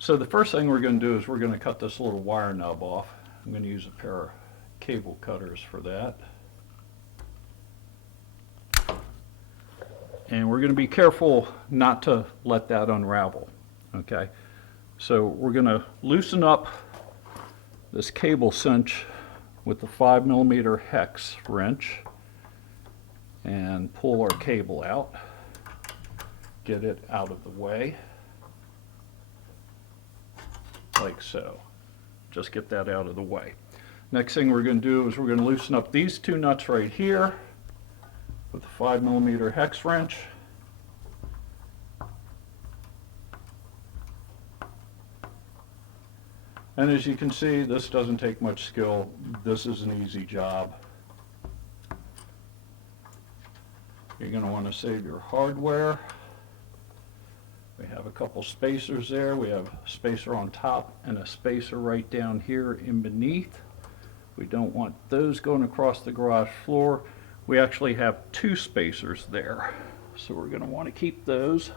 So the first thing we're going to do is we're going to cut this little wire nub off. I'm going to use a pair of cable cutters for that. And we're going to be careful not to let that unravel. Okay, so we're going to loosen up this cable cinch with the 5mm hex wrench and pull our cable out, get it out of the way like so. Just get that out of the way. Next thing we're going to do is we're going to loosen up these two nuts right here with the 5mm hex wrench. And as you can see, this doesn't take much skill. This is an easy job. You're going to want to save your hardware. We have a couple spacers there. We have a spacer on top and a spacer right down here in beneath. We don't want those going across the garage floor. We actually have two spacers there, so we're going to want to keep those.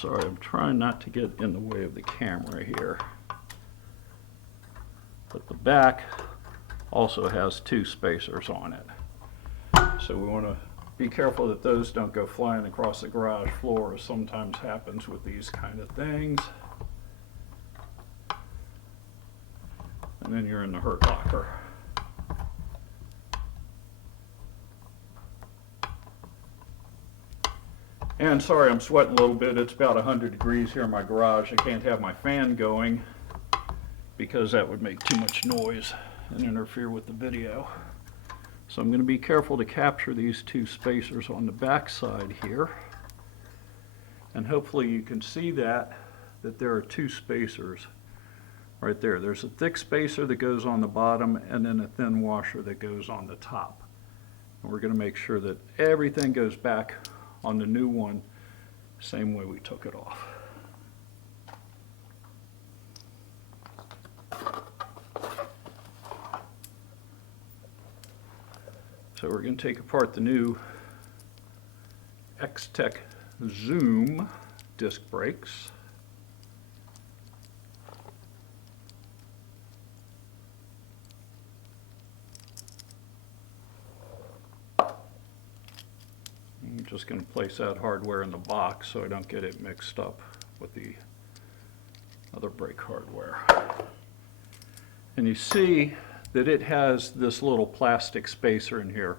Sorry, I'm trying not to get in the way of the camera here. But the back also has two spacers on it. So we want to be careful that those don't go flying across the garage floor, as sometimes happens with these kind of things. And then you're in the hurt locker. And sorry, I'm sweating a little bit. It's about 100 degrees here in my garage. I can't have my fan going because that would make too much noise and interfere with the video. So I'm going to be careful to capture these two spacers on the back side here. And hopefully you can see that there are two spacers right there. There's a thick spacer that goes on the bottom and then a thin washer that goes on the top. And we're going to make sure that everything goes back on the new one, same way we took it off. So we're going to take apart the new X-Tech Zoom disc brakes. I'm just going to place that hardware in the box so I don't get it mixed up with the other brake hardware. And you see that it has this little plastic spacer in here.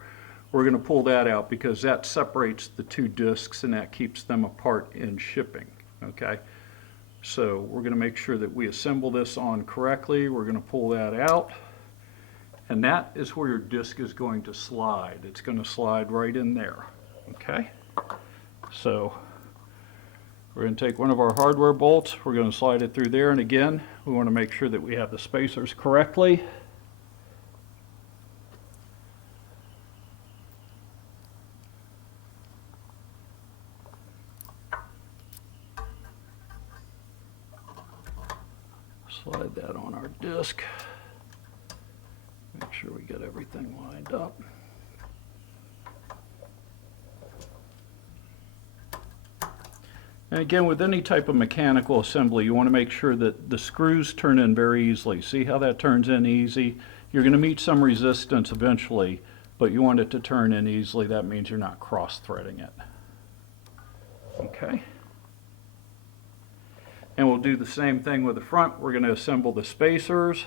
We're going to pull that out because that separates the two discs and that keeps them apart in shipping. Okay, so we're going to make sure that we assemble this on correctly. We're going to pull that out, and that is where your disc is going to slide. It's going to slide right in there. Okay, so we're going to take one of our hardware bolts, we're going to slide it through there, and again we want to make sure that we have the spacers correctly. Slide that on our disc, make sure we get everything lined up. And again, with any type of mechanical assembly, you want to make sure that the screws turn in very easily. See how that turns in easy? You're going to meet some resistance eventually, but you want it to turn in easily. That means you're not cross-threading it. Okay? And we'll do the same thing with the front. We're going to assemble the spacers.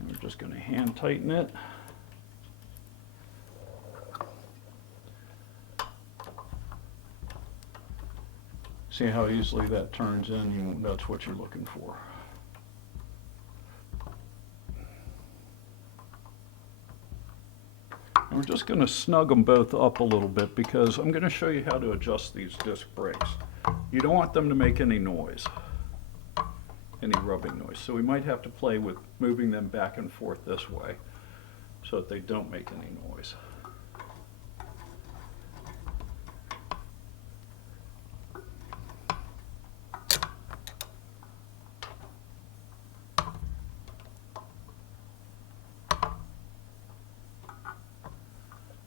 We're just going to hand tighten it. See how easily that turns in? That's what you're looking for. We're just going to snug them both up a little bit because I'm going to show you how to adjust these disc brakes. You don't want them to make any noise, any rubbing noise. So we might have to play with moving them back and forth this way so that they don't make any noise.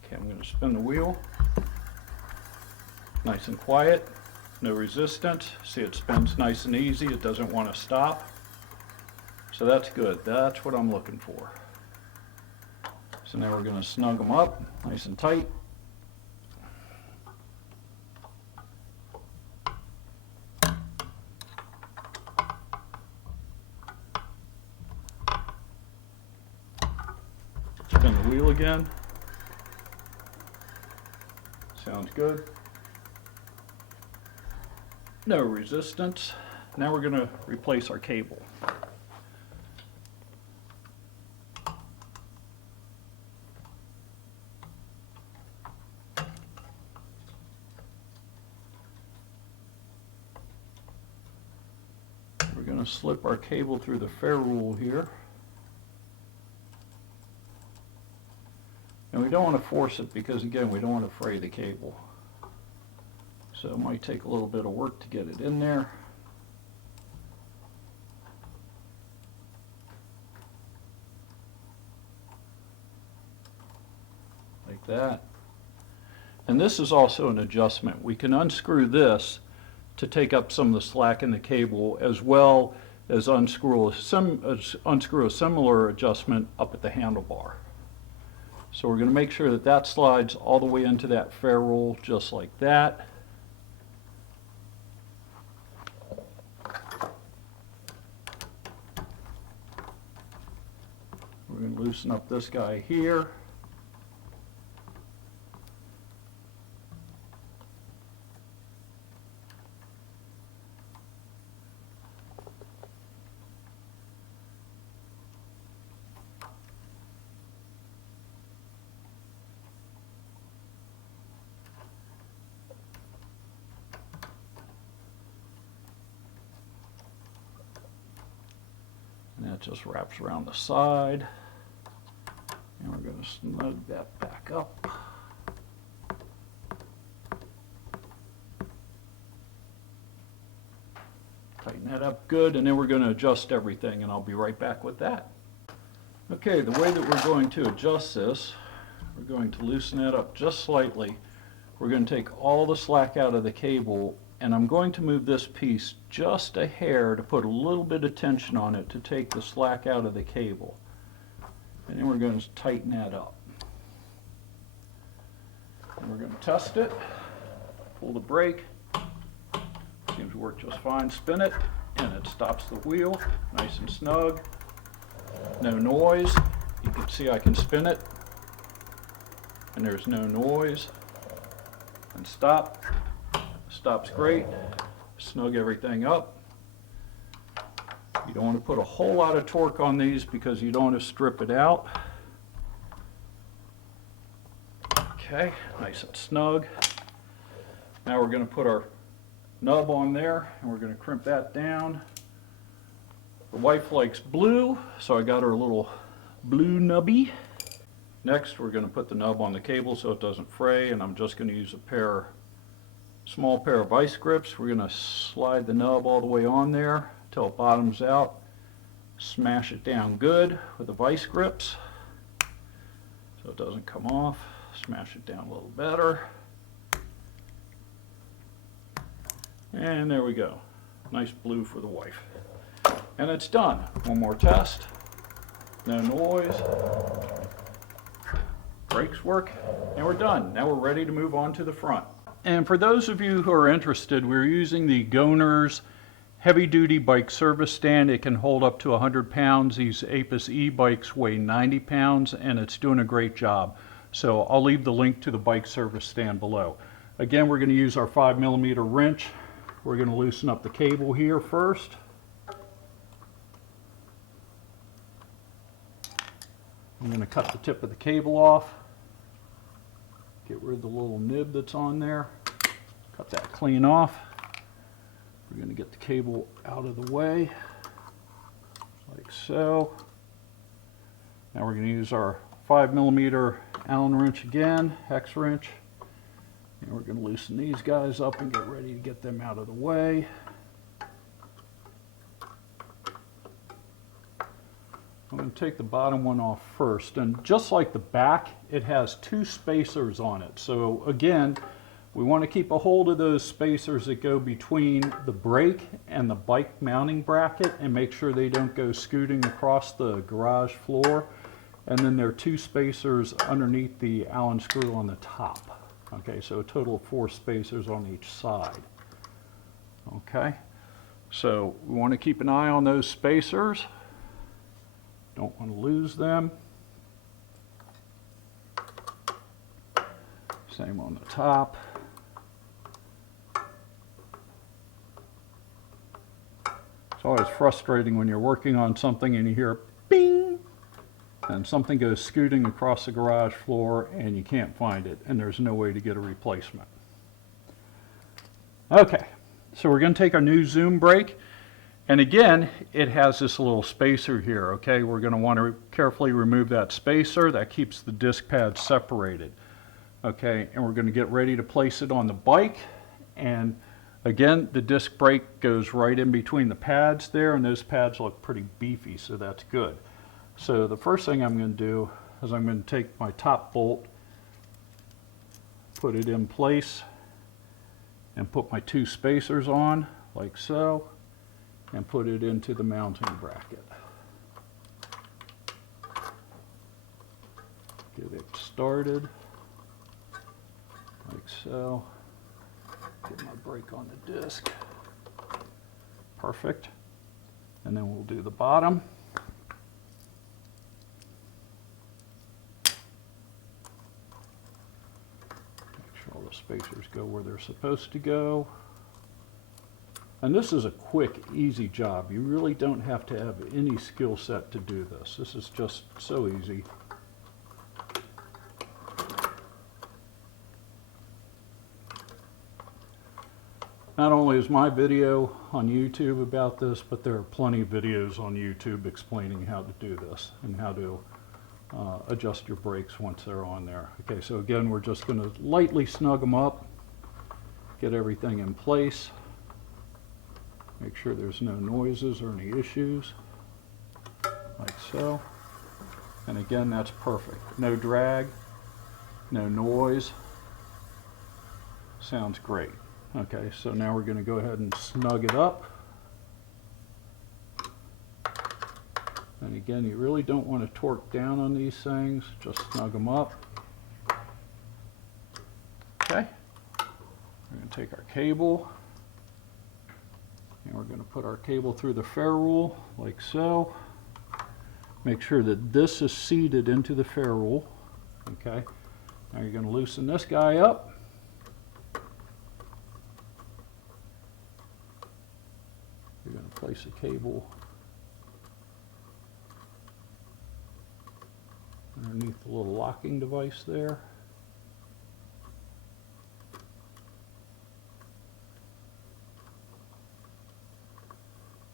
Okay, I'm going to spin the wheel. Nice and quiet, no resistance. See, it spins nice and easy. It doesn't want to stop. So that's good. That's what I'm looking for. So now we're going to snug them up nice and tight. Spin the wheel again. Sounds good. No resistance. Now we're going to replace our cable. We're going to slip our cable through the ferrule here. And we don't want to force it because, again, we don't want to fray the cable. So it might take a little bit of work to get it in there. Like that. And this is also an adjustment. We can unscrew this to take up some of the slack in the cable, as well as unscrew a similar adjustment up at the handlebar. So we're going to make sure that that slides all the way into that ferrule just like that. We're going to loosen up this guy here. And that just wraps around the side. And we're going to snug that back up. Tighten that up good, and then we're going to adjust everything, and I'll be right back with that. Okay, the way that we're going to adjust this, we're going to loosen that up just slightly. We're going to take all the slack out of the cable, and I'm going to move this piece just a hair to put a little bit of tension on it to take the slack out of the cable. And then we're going to tighten that up. And we're going to test it. Pull the brake. Seems to work just fine. Spin it, and it stops the wheel. Nice and snug. No noise. You can see I can spin it, and there's no noise. And stop. Stops great. Snug everything up. You don't want to put a whole lot of torque on these because you don't want to strip it out. Okay, nice and snug. Now we're going to put our nub on there, and we're going to crimp that down. The wife likes blue, so I got her a little blue nubby. Next, we're going to put the nub on the cable so it doesn't fray, and I'm just going to use a small pair of vice grips. We're going to slide the nub all the way on there until it bottoms out. Smash it down good with the vice grips so it doesn't come off. Smash it down a little better. And there we go. Nice blue for the wife. And it's done. One more test. No noise. Brakes work. And we're done. Now we're ready to move on to the front. And for those of you who are interested, we're using the GOEHNER's heavy-duty bike service stand. It can hold up to 100 pounds. These Aipas e-bikes weigh 90 pounds, and it's doing a great job. So I'll leave the link to the bike service stand below. Again, we're going to use our 5mm wrench. We're going to loosen up the cable here first. I'm going to cut the tip of the cable off. get rid of the little nib that's on there. Cut that clean off. We're going to get the cable out of the way, like so. Now we're going to use our 5mm Allen wrench again, hex wrench. And we're going to loosen these guys up and get ready to get them out of the way. I'm going to take the bottom one off first, and just like the back, it has 2 spacers on it. So again, we want to keep a hold of those spacers that go between the brake and the bike mounting bracket and make sure they don't go scooting across the garage floor. And then there are 2 spacers underneath the Allen screw on the top. Okay, so a total of 4 spacers on each side. Okay, so we want to keep an eye on those spacers. Don't want to lose them. Same on the top. It's always frustrating when you're working on something and you hear bing, and something goes scooting across the garage floor and you can't find it, and there's no way to get a replacement. Okay, so we're going to take our new zoom brake, and again, it has this little spacer here. Okay, we're going to want to carefully remove that spacer. That keeps the disc pad separated. Okay, and we're going to get ready to place it on the bike, and again, the disc brake goes right in between the pads there, and those pads look pretty beefy, so that's good. So the first thing I'm going to do is I'm going to take my top bolt, put it in place, and put my 2 spacers on, like so, and put it into the mounting bracket. Get it started, like so. Get my brake on the disc. Perfect. And then we'll do the bottom. Make sure all the spacers go where they're supposed to go. And this is a quick, easy job. You really don't have to have any skill set to do this. This is just so easy. Not only is my video on YouTube about this, but there are plenty of videos on YouTube explaining how to do this and how to adjust your brakes once they're on there. Okay, so again, we're just going to lightly snug them up, get everything in place, make sure there's no noises or any issues, like so. And again, that's perfect. No drag, no noise. Sounds great. Okay, so now we're going to go ahead and snug it up. And again, you really don't want to torque down on these things, just snug them up. Okay, we're going to take our cable, and we're going to put our cable through the ferrule, like so. Make sure that this is seated into the ferrule. Okay, now you're going to loosen this guy up. You're going to place a cable underneath the little locking device there.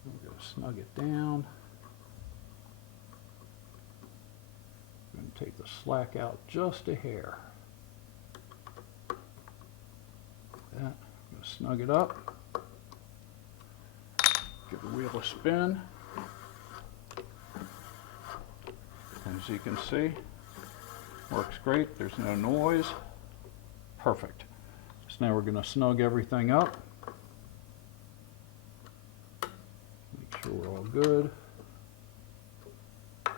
We're going to snug it down. We're going to take the slack out just a hair. Like that. I'm going to snug it up. Give the wheel a spin. As you can see, works great. There's no noise. Perfect. So now we're going to snug everything up. Make sure we're all good. Now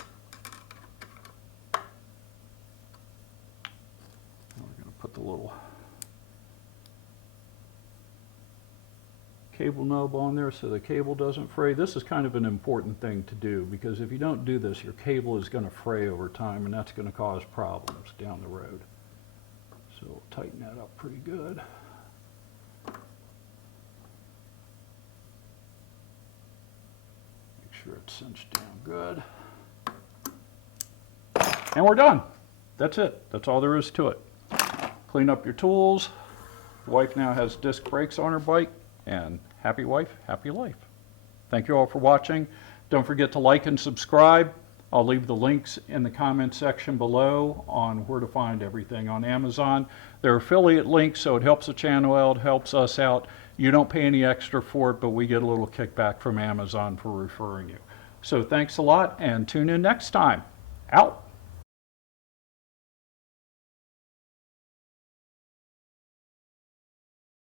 we're going to put the little cable nub on there so the cable doesn't fray. This is kind of an important thing to do, because if you don't do this, your cable is going to fray over time, and that's going to cause problems down the road. So we'll tighten that up pretty good. Make sure it's cinched down good. And we're done. That's it. That's all there is to it. clean up your tools. The wife now has disc brakes on her bike, and happy wife, happy life. Thank you all for watching. Don't forget to like and subscribe. I'll leave the links in the comment section below on where to find everything on Amazon. They're affiliate links, so it helps the channel out, helps us out. You don't pay any extra for it, but we get a little kickback from Amazon for referring you. So thanks a lot, and tune in next time. Out.